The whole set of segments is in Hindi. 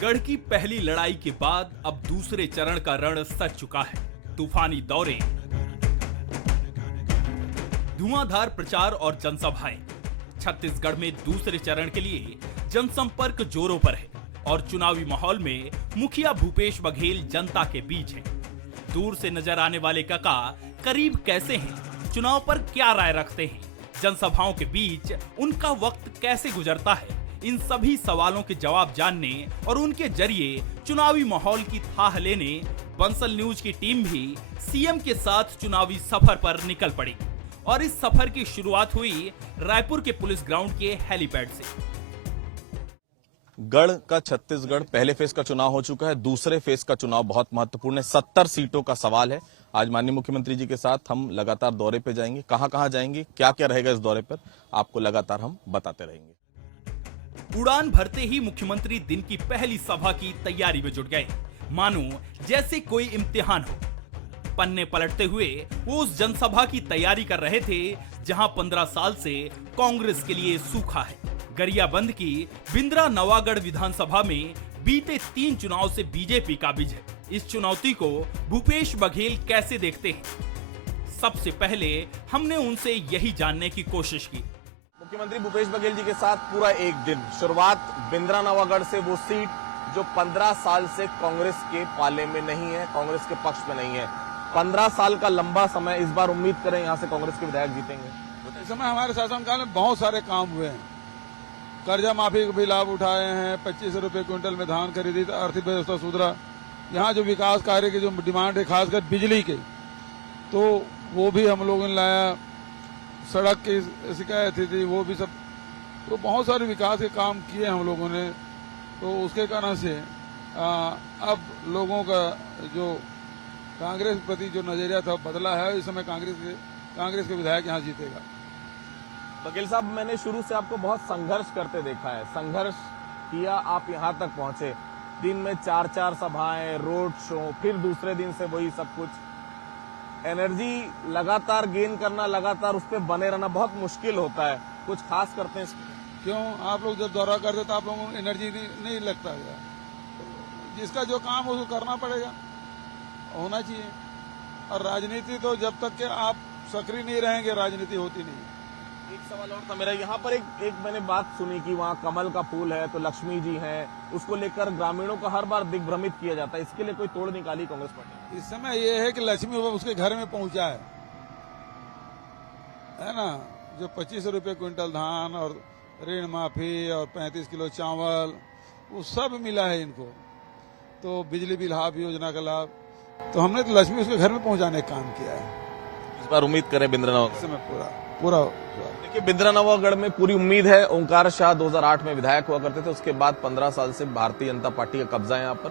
गढ़ की पहली लड़ाई के बाद अब दूसरे चरण का रण सज चुका है। तूफानी दौरे, धुआंधार प्रचार और जनसभाएं। छत्तीसगढ़ में दूसरे चरण के लिए जनसंपर्क जोरों पर है और चुनावी माहौल में मुखिया भूपेश बघेल जनता के बीच हैं। दूर से नजर आने वाले काका करीब कैसे हैं? चुनाव पर क्या राय रखते हैं? जनसभाओं के बीच उनका वक्त कैसे गुजरता है? इन सभी सवालों के जवाब जानने और उनके जरिए चुनावी माहौल की थाह लेने बंसल न्यूज की टीम भी सीएम के साथ चुनावी सफर पर निकल पड़ी और इस सफर की शुरुआत हुई रायपुर के पुलिस ग्राउंड के हेलीपैड से। गढ़ का छत्तीसगढ़ पहले फेज का चुनाव हो चुका है, दूसरे फेज का चुनाव बहुत महत्वपूर्ण है। 70 सीटों का सवाल है। आज माननीय मुख्यमंत्री जी के साथ हम लगातार दौरे पे जाएंगे। कहां जाएंगे, क्या क्या रहेगा इस दौरे पर, आपको लगातार हम बताते रहेंगे। उड़ान भरते ही मुख्यमंत्री दिन की पहली सभा की तैयारी में जुट गए, मानो जैसे कोई इम्तिहान हो। पन्ने पलटते हुए वो उस जनसभा की तैयारी कर रहे थे जहां 15 साल से कांग्रेस के लिए सूखा है। गरियाबंद की बिंद्रा नवागढ़ विधानसभा में बीते 3 चुनाव से बीजेपी काबिज है। इस चुनौती को भूपेश बघेल कैसे देखते हैं? सबसे पहले हमने उनसे यही जानने की कोशिश की। मुख्यमंत्री भूपेश बघेल जी के साथ पूरा एक दिन, शुरुआत बिंद्रा नवागढ़ से, वो सीट जो 15 साल से कांग्रेस के पाले में नहीं है, कांग्रेस के पक्ष में नहीं है। 15 साल का लंबा समय, इस बार उम्मीद करें यहाँ से कांग्रेस के विधायक जीतेंगे। इस समय हमारे शासनकाल में बहुत सारे काम हुए हैं। कर्जा माफी का भी लाभ उठाए हैं, 25 रुपए क्विंटल में धान खरीदी, आर्थिक व्यवस्था सुधरा। यहाँ जो विकास कार्य की जो डिमांड है, खासकर बिजली के, तो वो भी हम लोगों ने लाया। सड़क की शिकायत थी, वो भी सब, तो बहुत सारे विकास के काम किए हम लोगों ने। तो उसके कारण से अब लोगों का जो कांग्रेस के प्रति जो नजरिया था बदला है। इस समय कांग्रेस के विधायक यहाँ जीतेगा। बघेल साहब, मैंने शुरू से आपको बहुत संघर्ष करते देखा है। संघर्ष किया, आप यहाँ तक पहुंचे। दिन में 4 सभाएं, रोड शो, फिर दूसरे दिन से वही सब कुछ। एनर्जी लगातार गेन करना, लगातार उस पर बने रहना बहुत मुश्किल होता है। कुछ खास करते हैं इसमें? क्यों, आप लोग जब दौरा करते तो आप लोगों को एनर्जी नहीं लगता है? जिसका जो काम है उसको करना पड़ेगा, होना चाहिए। और राजनीति तो जब तक के आप सक्रिय नहीं रहेंगे, राजनीति होती नहीं। एक सवाल और था मेरा, यहाँ पर एक मैंने बात सुनी कि वहाँ कमल का फूल है तो लक्ष्मी जी हैं, उसको लेकर ग्रामीणों को हर बार दिग्भ्रमित किया जाता है। इसके लिए कोई तोड़ निकाली कांग्रेस पार्टी? इस समय ये है कि लक्ष्मी उसके घर में पहुंचा है ना। जो 25 रुपए क्विंटल धान और ऋण माफी और 35 किलो चावल, वो सब मिला है इनको। तो बिजली बिल हाफ योजना का लाभ, तो हमने तो लक्ष्मी उसके घर में पहुंचाने का काम किया है। इस बार उम्मीद करें बिंद्रा नवागढ़ में पूरा। देखिए, बिंद्रा नवागढ़ में पूरी उम्मीद है। ओंकार शाह 2008 में विधायक हुआ करते थे, उसके बाद 15 साल से भारतीय जनता पार्टी का कब्जा है यहाँ पर।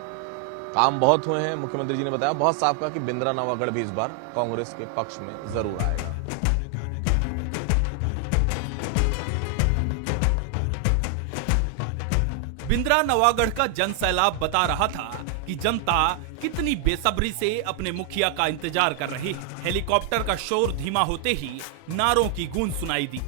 काम बहुत हुए हैं। मुख्यमंत्री जी ने बताया, बहुत साफ कहा कि बिंद्रा नवागढ़ भी इस बार कांग्रेस के पक्ष में जरूर आएगा। बिंद्रा नवागढ़ का जन सैलाब बता रहा था कि जनता कितनी बेसब्री से अपने मुखिया का इंतजार कर रही है। हेलीकॉप्टर का शोर धीमा होते ही नारों की गूंज सुनाई दी।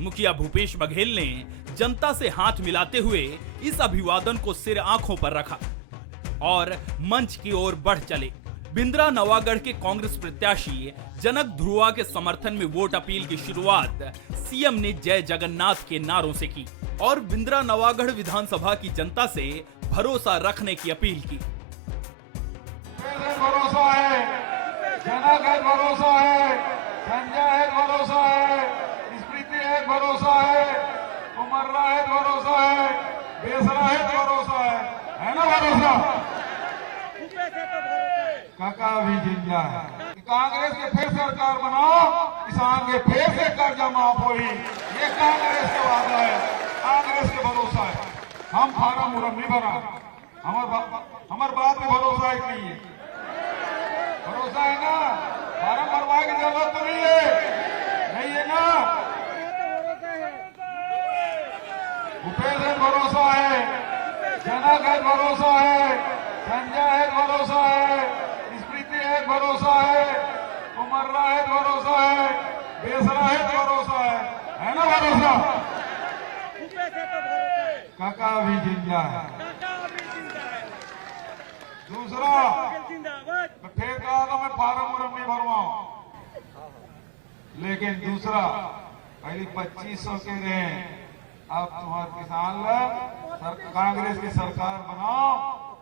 मुखिया भूपेश बघेल ने जनता से हाथ मिलाते हुए इस अभिवादन को सिर आंखों पर रखा और मंच की ओर बढ़ चले। बिंद्रा नवागढ़ के कांग्रेस प्रत्याशी जनक ध्रुवा के समर्थन में वोट अपील की शुरुआत सीएम ने जय जगन्नाथ के नारों से की और बिंद्रा नवागढ़ विधानसभा की जनता से भरोसा रखने की अपील की। भरोसा है, जनक है, भरोसा है, संजय है, भरोसा है, स्मृति है, भरोसा है, उमर्रा है, भरोसा है, बेसरा है, भरोसा है ना भरोसा? काका भी जिंदा है। कांग्रेस के फिर सरकार बनाओ, किसान के फिर से कर्जा माफ होगी। ये कांग्रेस का वादा है, कांग्रेस के भरोसा है। हम फार्म उरम नहीं भरा, हमार बात पे भरोसा है कि नहीं है? भरोसा है ना? फार्म भरवाए की जरूरत तो नहीं है ना? भूपेश है भरोसा है, जनक है भरोसा है, संजय है भरोसा है, स्मृति है भरोसा है, उमर्रा है भरोसा है, बेसरा है भरोसा है ना भरोसा? काका भी जिंदा है। दूसरा, मैं फिर कहा था मैं फार्म उर्म नहीं भरवाऊं, लेकिन दूसरा पहले 2500 के रहे, अब तुम्हारे किसान लोग कांग्रेस की सरकार बनाओ,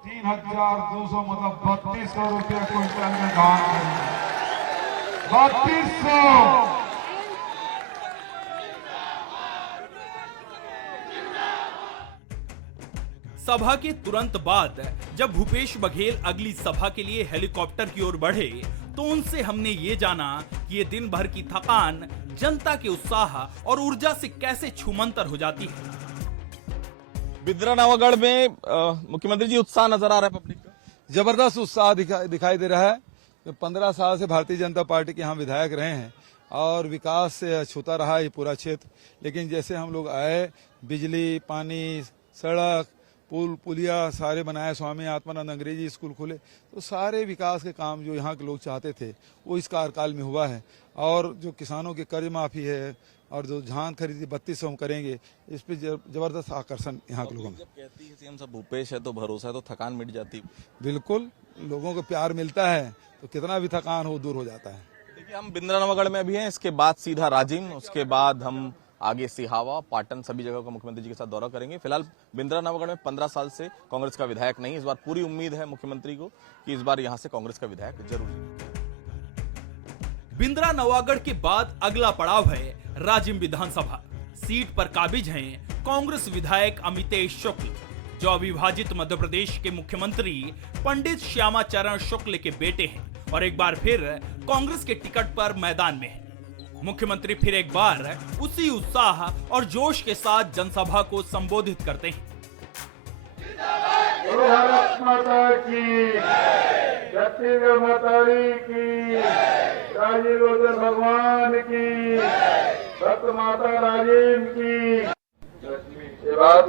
3200 मतलब 3200 रुपये क्विंटल में धान करेंगे, 3200। सभा के तुरंत बाद जब भूपेश बघेल अगली सभा के लिए हेलीकॉप्टर की ओर बढ़े तो उनसे हमने ये जाना कि ये दिन भर की थकान जनता के उत्साह और ऊर्जा से कैसे छूमंतर हो जाती है। बिद्रा नवागढ़ में मुख्यमंत्री जी उत्साह नजर आ रहा है पब्लिक का, जबरदस्त उत्साह दिखाई दे रहा है। 15 साल से भारतीय जनता पार्टी के यहाँ विधायक रहे हैं और विकास से छूता रहा है ये पूरा क्षेत्र, लेकिन जैसे हम लोग आए, बिजली, पानी, सड़क, पुल पुलिया सारे बनाए, स्वामी आत्मानंद अंग्रेजी स्कूल खुले, तो सारे विकास के काम जो यहाँ के लोग चाहते थे वो इस कार्यकाल में हुआ है। और जो किसानों की कर्ज माफी है और जो धान खरीदी 3200 हम करेंगे, इस पे जबरदस्त आकर्षण यहाँ के लोगों में। जब कहती है सीएम साहब भूपेश है तो भरोसा है, तो थकान मिट जाती है। बिल्कुल, लोगों को प्यार मिलता है तो कितना भी थकान हो दूर हो जाता है। देखिए, हम बिंद्रा नवागढ़ में अभी हैं, इसके बाद सीधा राजिम, उसके बाद हम आगे सिहावा, पाटन, सभी जगह का मुख्यमंत्री जी के साथ दौरा करेंगे। फिलहाल बिंद्रा नवागढ़ में 15 साल से कांग्रेस का विधायक नहीं, इस बार पूरी उम्मीद है मुख्यमंत्री को कि इस बार यहां से कांग्रेस का विधायक जरूर। बिंद्रा नवागढ़ के बाद अगला पड़ाव है राजिम विधानसभा। सीट पर काबिज हैं कांग्रेस विधायक अमितेश शुक्ल, जो अविभाजित मध्य प्रदेश के मुख्यमंत्री पंडित श्यामा चरण शुक्ल के बेटे हैं और एक बार फिर कांग्रेस के टिकट पर मैदान में हैं। मुख्यमंत्री फिर एक बार उसी उत्साह और जोश के साथ जनसभा को संबोधित करते हैं। भारत माता की, छत्तीसगढ़ मातारी की, राजीव लोचन भगवान की, भक्त माता राजीव की। ये बात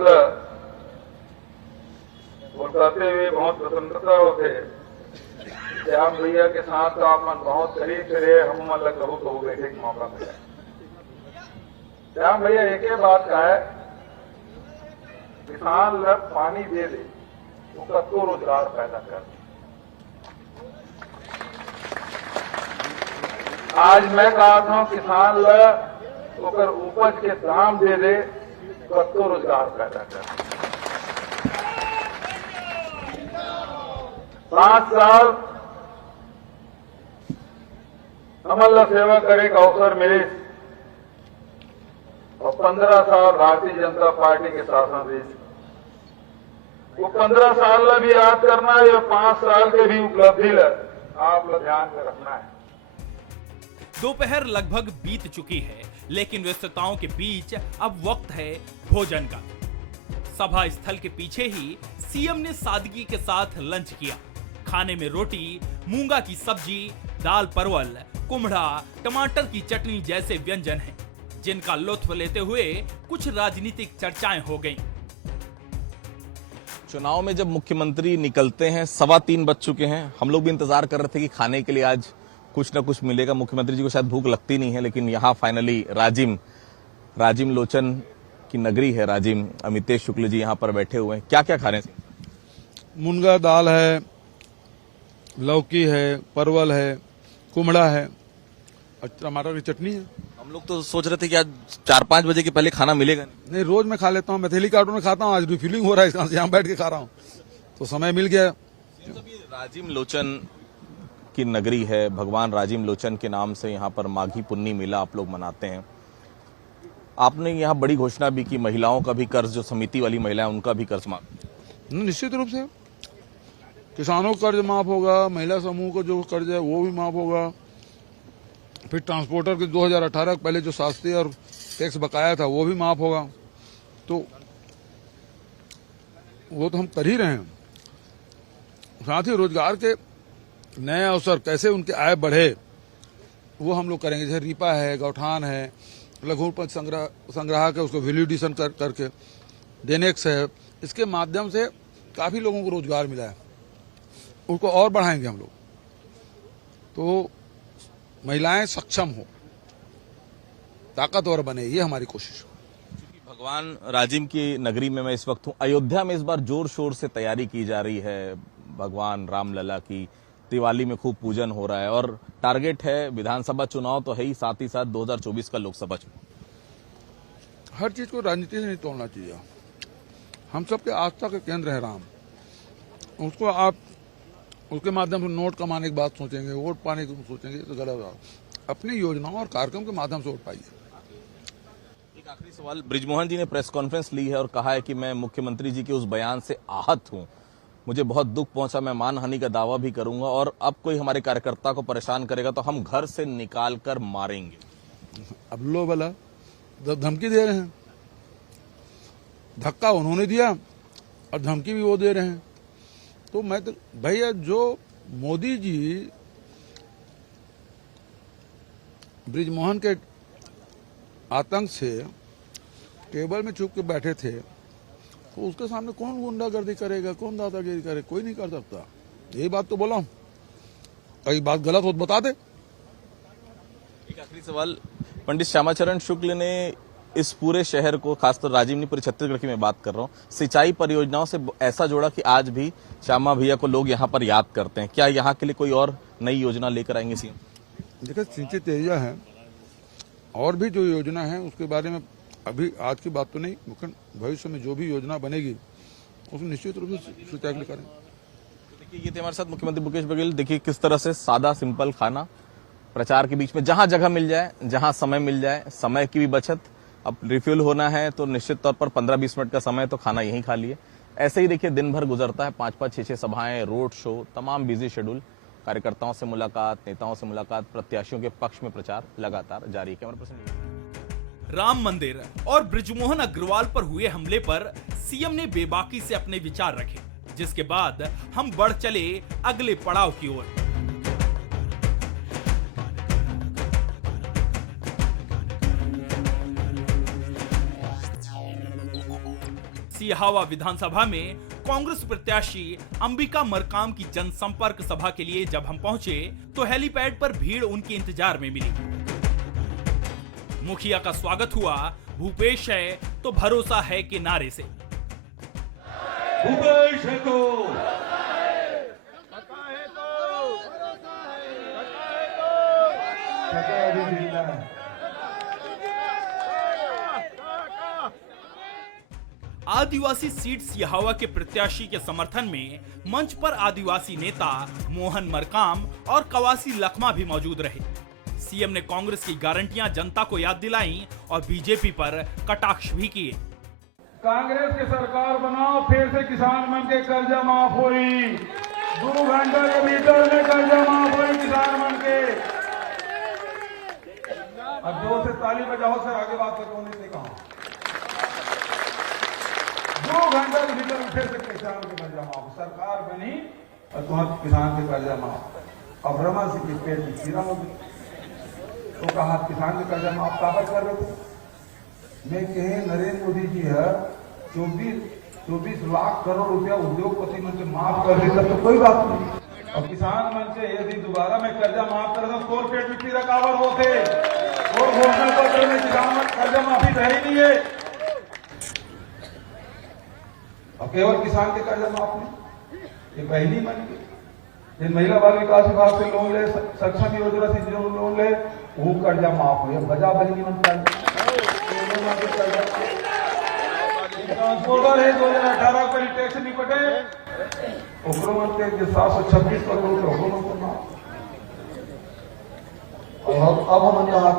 बताते हुए बहुत प्रसन्नता होते, श्याम भैया के साथ तो आप मन बहुत करीब से रहे, हम मन लग कबू एक मौका मिला। श्याम भैया एक ही बात का है, किसान लोग पानी दे दे, उसका तो रोजगार पैदा कर। आज मैं कहा था किसान लोग अगर उपज के दाम दे दे तो रोजगार पैदा कर। 5 साल अमल सेवा करे का अवसर मिले और 15 साल भारतीय जनता पार्टी के शासन देश, वो 15 साल में भी याद करना है, या 5 साल के भी उपलब्धि आप लोग ध्यान में रखना है। दोपहर लगभग बीत चुकी है, लेकिन व्यस्तताओं के बीच अब वक्त है भोजन का। सभा स्थल के पीछे ही सीएम ने सादगी के साथ लंच किया। खाने में रोटी, मूंगा की सब्जी, दाल परवल, कुम्हड़ा, टमाटर की चटनी जैसे व्यंजन हैं, जिनका लुत्फ लेते हुए कुछ राजनीतिक चर्चाएं हो गईं। चुनाव में जब मुख्यमंत्री निकलते हैं 3:15 बज चुके हैं, हम लोग भी इंतजार कर रहे थे कि खाने के लिए आज कुछ ना कुछ मिलेगा। मुख्यमंत्री जी को शायद भूख लगती नहीं है, लेकिन यहाँ फाइनली राजिम लोचन की नगरी है राजिम, अमितेश शुक्ल जी यहाँ पर बैठे हुए हैं। क्या क्या खा रहे हैं? मुनगा दाल है, लौकी है, परवल है, कुम्हड़ा है और टमाटर की चटनी है। हम लोग तो सोच रहे थे कि आज 4-5 बजे के पहले खाना मिलेगा नहीं, रोज मैं खा लेता हूँ, मैं थैली कार्टून में खाता हूँ, आज रिफिलिंग हो रहा है, यहाँ बैठ के खा रहा हूँ तो समय मिल गया। राजिम लोचन की नगरी है, भगवान राजिम लोचन के नाम से यहाँ पर माघी पुन्नी मेला आप लोग मनाते हैं। आपने यहाँ बड़ी घोषणा भी की, महिलाओं का भी कर्ज, जो समिति वाली महिलाएं उनका भी कर्ज माफ। निश्चित रूप से किसानों का कर्ज माफ होगा, महिला समूह को जो कर्ज है वो भी माफ होगा। फिर ट्रांसपोर्टर के 2018 पहले जो शास्त्री और टैक्स बकाया था वो भी माफ होगा। तो वो तो हम कर ही रहे हैं। साथ ही रोजगार के नए अवसर कैसे उनके आय बढ़े वो हम लोग करेंगे। जैसे रीपा है, गौठान है, लघु उपज संग्रह के उसको वैल्यू एडिशन करके डेनेक्स है, इसके माध्यम से काफ़ी लोगों को रोजगार मिला है, उसको और बढ़ाएंगे हम लोग, तो महिलाएं सक्षम हो, ताकतवर बने, ये हमारी कोशिश हो। भगवान राजिम की नगरी में मैं इस वक्त हूँ। अयोध्या में इस बार जोर शोर से तैयारी की जा रही है भगवान रामलला की। दिवाली में खूब पूजन हो रहा है और टारगेट है विधानसभा चुनाव तो है ही, साथ ही साथ 2024 का लोकसभा चुनाव। हर चीज को राजनीति से नहीं तोड़ना चाहिए। हम सबके आस्था के केंद्र है राम, उसको आप उसके माध्यम से नोट कमाने की बात सोचेंगे, वोट पाने की सोचेंगे, तो गलत है। अपनी योजनाओं और कार्यक्रम के माध्यम से वोट पाइए। एक आखिरी सवाल, बृजमोहन जी ने प्रेस कॉन्फ्रेंस ली है और कहा है कि मैं मुख्यमंत्री जी के उस बयान से आहत हूं, मुझे बहुत दुख पहुंचा, मैं मानहानि का दावा भी करूंगा और अब कोई हमारे कार्यकर्ता को परेशान करेगा तो हम घर से निकाल कर मारेंगे। अब लो भला धमकी दे रहे हैं, धक्का उन्होंने दिया और धमकी भी वो दे रहे हैं। तो मैं तो भैया, जो मोदी जी बृजमोहन के आतंक से टेबल में चुप के बैठे थे, तो उसके सामने कौन गुंडागर्दी करेगा, कौन दादागिरी करे, कोई नहीं कर सकता। यही बात तो बोला हूं, कई बात गलत हो तो बता दे। एक आखिरी सवाल, पंडित श्यामाचरण शुक्ल ने इस पूरे शहर को, खासकर राजीवनीपुर छत्तीसगढ़ की मैं बात कर रहा हूँ, सिंचाई परियोजनाओं से ऐसा जोड़ा कि आज भी श्यामा भैया को लोग यहाँ पर याद करते हैं। क्या यहाँ के लिए कोई और नई योजना लेकर आएंगे सीएम? देखिए, सिंचित एरिया है और भी जो योजना है उसके बारे में अभी आज की बात तो नहीं, लेकिन भविष्य में जो भी योजना बनेगी उसमें निश्चित रूप से सिंचाई करेंगे। देखिए, ये थे हमारे साथ मुख्यमंत्री भूपेश बघेल। देखिए किस तरह से सादा सिंपल खाना प्रचार के बीच में, जहां जगह मिल जाए, जहां समय मिल जाए, समय की भी बचत। अब रिफ्यूल होना है तो निश्चित तौर पर 15-20 मिनट का समय तो खाना यहीं खा लिए। ऐसे ही देखिए दिन भर गुजरता है, 5-5, 6-6 सभाएं, रोड शो, तमाम बिजी शेड्यूल, कार्यकर्ताओं से मुलाकात, नेताओं से मुलाकात, प्रत्याशियों के पक्ष में प्रचार लगातार जारी है। कैमरा पर्सन राम मंदिर और बृजमोहन अग्रवाल पर हुए हमले पर सीएम ने बेबाकी से अपने विचार रखे, जिसके बाद हम बढ़ चले अगले पड़ाव की ओर। सिहावा विधानसभा में कांग्रेस प्रत्याशी अंबिका मरकाम की जनसंपर्क सभा के लिए जब हम पहुंचे तो हेलीपैड पर भीड़ उनके इंतजार में मिली। मुखिया का स्वागत हुआ, भूपेश है तो भरोसा है के नारे से। भूपेश है तो आदिवासी सीट सिहावा के प्रत्याशी के समर्थन में मंच पर आदिवासी नेता मोहन मरकाम और कवासी लखमा भी मौजूद रहे। सीएम ने कांग्रेस की गारंटियां जनता को याद दिलाई और बीजेपी पर कटाक्ष भी किए। कांग्रेस की सरकार बनाओ, फिर से किसान मन के कर्जा माफ हुई, 2 घंटे के भीतर में कर्जा माफ हुई किसान मन के। अब जोर से ताली बजाओ सर, आगे बात करो, उन्होंने कहा 2 घंटे के भीतर फिर से किसान के कर्जा माफ, सरकार बनी और तुम्हारे किसान के कर्जा माफ। अब रमा सिंह के पेट में कीड़ा हो गया, तो कहा किसान के कर्जा माफ काबर कर रहे थे। मैं कहे नरेंद्र मोदी जी है 24 लाख करोड़ रुपया उद्योगपति मन से माफ कर दी, तब तो कोई बात नहीं। और किसान मन से यदि दोबारा मैं कर्जा माफ कर दूं तो पेट में कीड़ा काबर होते, और घोषणा पत्र में किसान कर्जा माफी तो है ही नहीं है। और केवल किसान के कर्जा माफ नहीं, ये पहली मन की महिला बाल विकास विभाग से लोन ले, सक्षम योजना से जो लोन ले वो कर्जा माफ हो, बजा बहनी मन ट्रांसपोर्टर है 2018 पर टैक्स नहीं कटे, के 726 करोड़ रुपये और अब हम यहाँ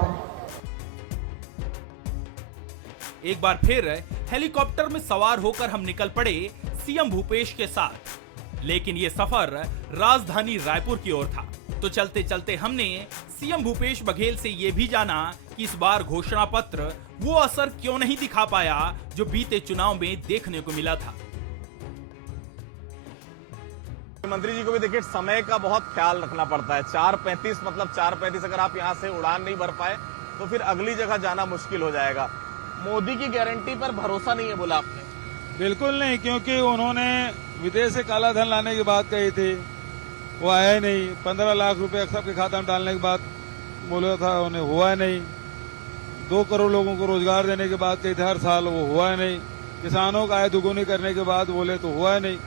एक बार फिर हेलीकॉप्टर में सवार होकर हम निकल पड़े सीएम भूपेश के साथ, लेकिन ये सफर राजधानी रायपुर की ओर था। तो चलते चलते हमने सीएम भूपेश बघेल से ये भी जाना कि इस बार घोषणा पत्र वो असर क्यों नहीं दिखा पाया जो बीते चुनाव में देखने को मिला था। मुख्यमंत्री जी को भी देखिए समय का बहुत ख्याल रखना पड़ता है। 4:35 मतलब 4:35 अगर आप यहाँ से उड़ान नहीं भर पाए तो फिर अगली जगह जाना मुश्किल हो जाएगा। मोदी की गारंटी पर भरोसा नहीं है बोला आपने। बिल्कुल नहीं, क्योंकि उन्होंने विदेश से काला धन लाने की बात कही थी, वो आया नहीं। 15 लाख रुपए सबके खाता में डालने की बात बोला था, उन्हें हुआ नहीं। 2 करोड़ लोगों को रोजगार देने की बात कही थी हर साल, वो हुआ नहीं। किसानों का आय दुगुनी करने के बाद बोले तो हुआ नहीं।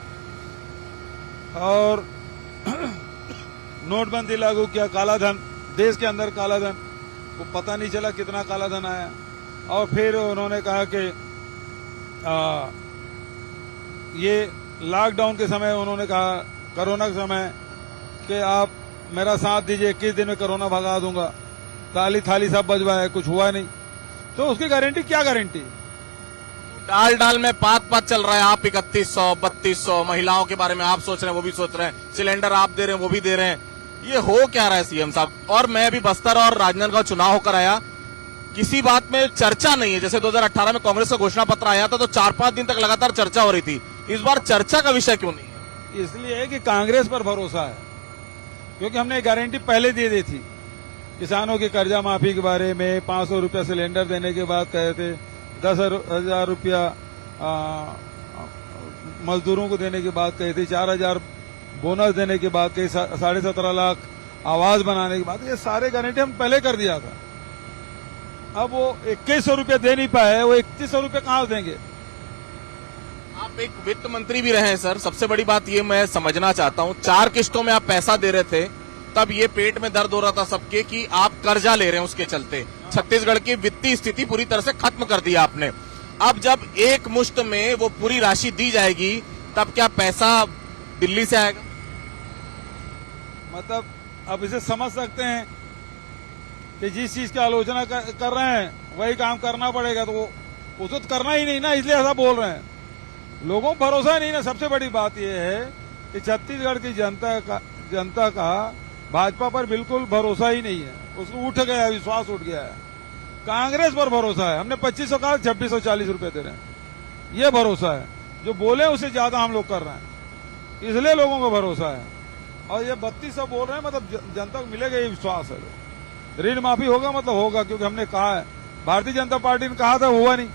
और नोटबंदी लागू किया, काला धन देश के अंदर काला धन, वो पता नहीं चला कितना काला धन आया। और फिर उन्होंने कहा कि ये लॉकडाउन के समय उन्होंने कहा, कोरोना के समय, कि आप मेरा साथ दीजिए, 21 दिन में कोरोना भगा दूंगा। ताली थाली सब बजवाए, कुछ हुआ नहीं। तो उसकी गारंटी क्या गारंटी? डाल डाल में पात चल रहा है। आप 3100, 3200, महिलाओं के बारे में आप सोच रहे हैं, वो भी सोच रहे हैं, सिलेंडर आप दे रहे हैं, वो भी दे रहे हैं। ये हो क्या रहा है सीएम साहब? और मैं अभी बस्तर और राजनांदगांव चुनाव होकर आया, किसी बात में चर्चा नहीं है। जैसे 2018 में कांग्रेस का घोषणा पत्र आया था तो 4-5 दिन तक लगातार चर्चा हो रही थी, इस बार चर्चा का विषय क्यों नहीं है? इसलिए है कि कांग्रेस पर भरोसा है, क्योंकि हमने गारंटी पहले दे दी थी। किसानों की कर्जा माफी के बारे में 500 रुपया सिलेंडर देने के बाद कहे थे, 10,000 रुपया मजदूरों को देने की बात कही थी, 4,000 बोनस देने की बात कही, 17.5 लाख आवास बनाने की बात, ये सारे गारंटी हम पहले कर दिया था। अब वो 2100 रुपया दे नहीं पाए, वो 3100 रुपया कहां देंगे? आप एक वित्त मंत्री भी रहे हैं सर, सबसे बड़ी बात ये मैं समझना चाहता हूँ, 4 किस्तों में आप पैसा दे रहे थे, तब ये पेट में दर्द हो रहा था सबके कि आप कर्जा ले रहे हैं, उसके चलते छत्तीसगढ़ की वित्तीय स्थिति पूरी तरह से खत्म कर दिया आपने। अब जब एक मुश्त में वो पूरी राशि दी जाएगी, तब क्या पैसा दिल्ली से आएगा? मतलब अब इसे समझ सकते हैं कि जिस चीज की आलोचना कर रहे हैं वही काम करना पड़ेगा, तो वो उसको तो करना ही नहीं ना, इसलिए ऐसा बोल रहे हैं। लोगों को भरोसा नहीं ना। सबसे बड़ी बात यह है कि छत्तीसगढ़ की जनता का भाजपा पर बिल्कुल भरोसा ही नहीं है, उसको उठ गया, विश्वास उठ गया है। कांग्रेस पर भरोसा है। हमने 2500 कहा, 2640 रुपए दे रहे हैं, ये भरोसा है। जो बोले उससे ज्यादा हम लोग कर रहे हैं, इसलिए लोगों को भरोसा है। और ये 3200 बोल रहे हैं, मतलब जनता को मिलेगा, ये विश्वास है। ऋण माफी होगा, मतलब होगा, क्योंकि हमने कहा है। भारतीय जनता पार्टी ने कहा था, हुआ नहीं।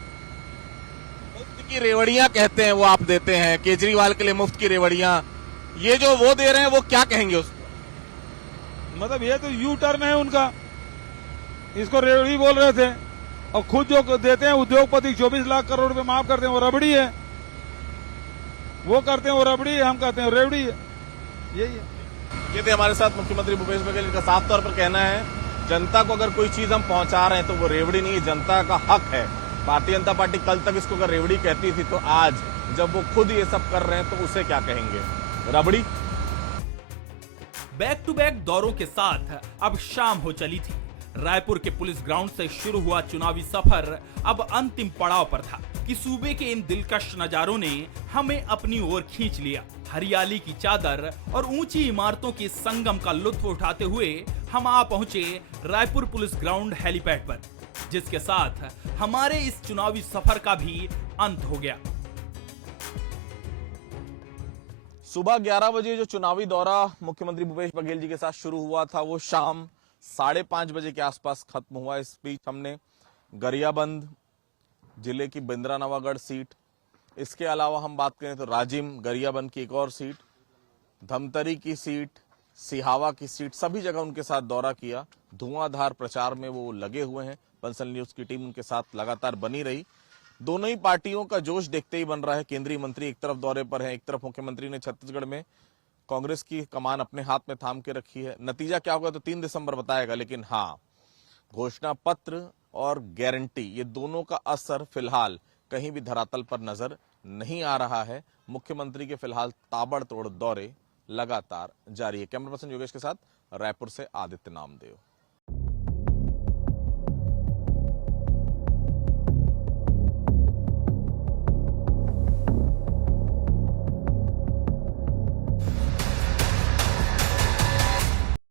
मुफ्त की रेवड़ियां कहते हैं वो आप देते हैं, केजरीवाल के लिए मुफ्त की रेवड़ियां, ये जो वो दे रहे हैं वो क्या कहेंगे उसको? मतलब ये तो यू टर्न है उनका। इसको रेवड़ी बोल रहे थे, और खुद जो देते हैं उद्योगपति 24 लाख करोड़ रुपए माफ करते हैं, वो रबड़ी है। वो करते हैं वो रबड़ी है, हम कहते हैं रेवड़ी है। यही है। ये थे हमारे साथ मुख्यमंत्री भूपेश बघेल, इनका साफ तौर पर कहना है, जनता को अगर कोई चीज हम पहुंचा रहे हैं तो वो रेवड़ी नहीं है, जनता का हक है। भारतीय जनता पार्टी कल तक इसको अगर रेवड़ी कहती थी, तो आज जब वो खुद ये सब कर रहे हैं तो उसे क्या कहेंगे? रबड़ी। बैक टू बैक दौरों के साथ अब शाम हो चली थी। रायपुर के पुलिस ग्राउंड से शुरू हुआ चुनावी सफर अब अंतिम पड़ाव पर था कि सूबे के इन दिलकश नजारों ने हमें अपनी ओर खींच लिया। हरियाली की चादर और ऊंची इमारतों के संगम का लुत्फ उठाते हुए हम आ पहुंचे रायपुर पुलिस ग्राउंड हेलीपैड पर, जिसके साथ हमारे इस चुनावी सफर का भी अंत हो गया। सुबह 11 बजे जो चुनावी दौरा मुख्यमंत्री भूपेश बघेल जी के साथ शुरू हुआ था, वो शाम 5:30 बजे के आसपास खत्म हुआ। इस बीच हमने गरियाबंद जिले की बिंद्रानवागढ़ सीट, इसके अलावा हम बात करें तो राजिम, गरियाबंद की एक और सीट, धमतरी की सीट, सिहावा की सीट, सभी जगह उनके साथ दौरा किया। धुआंधार प्रचार में वो लगे हुए हैं। बंसल न्यूज की टीम उनके साथ लगातार बनी रही। दोनों ही पार्टियों का जोश देखते ही बन रहा है। केंद्रीय मंत्री एक तरफ दौरे पर है, एक तरफ मुख्यमंत्री ने छत्तीसगढ़ में कांग्रेस की कमान अपने हाथ में थाम के रखी है। नतीजा क्या होगा तो 3 दिसंबर बताएगा, लेकिन हाँ, घोषणा पत्र और गारंटी, ये दोनों का असर फिलहाल कहीं भी धरातल पर नजर नहीं आ रहा है। मुख्यमंत्री के फिलहाल ताबड़तोड़ दौरे लगातार जारी है। कैमरा पर्सन योगेश के साथ रायपुर से आदित्य नामदेव।